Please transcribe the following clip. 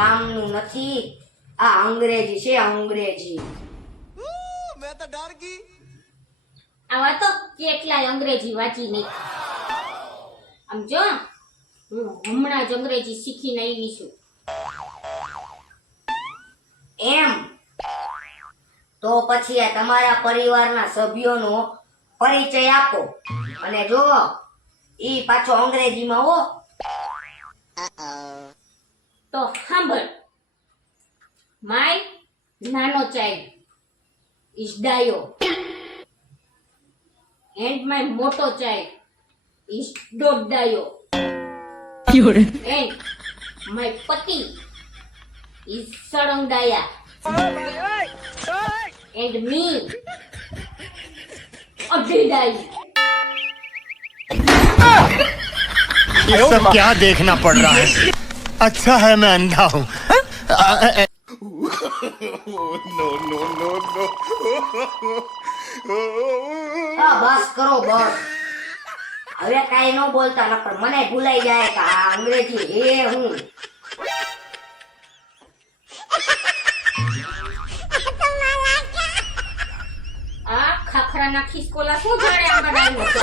કામનું નથી. આ અંગ્રેજી છે, અંગ્રેજી. मैं तो डर गई। આવા તો કેટલાય અંગ્રેજી વાંચી નહીં. આમ જો હું હમણાં જ અંગ્રેજી શીખીને આવી છું. એમ તો પછી આ તમારા પરિવારના સભ્યોનો પરિચય આપો અને જો ઈ પાછો અંગ્રેજીમાં હો. તો સાંભળ. માય નાનો ચાઇલ્ડ ઇઝ ડાયો એન્ડ માય મોટો ચાઇલ્ડ ઇઝ ડોટ ડાયો એન્ડ માય પતિ ઇઝ સળંગ ડાયા એન્ડ મી અઢી ડાઈ. ये सब क्या देखना पड़ रहा है? अच्छा है मैं अंधा हूँ. હા બસ કરો બસ. હવે કાઈ ન બોલતા નકર મને ભૂલાઈ જાય કે આ અંગ્રેજી હે હું. આ ખાખરાના ખિસકોલા શું જાણે આગળ આવ્યો છે?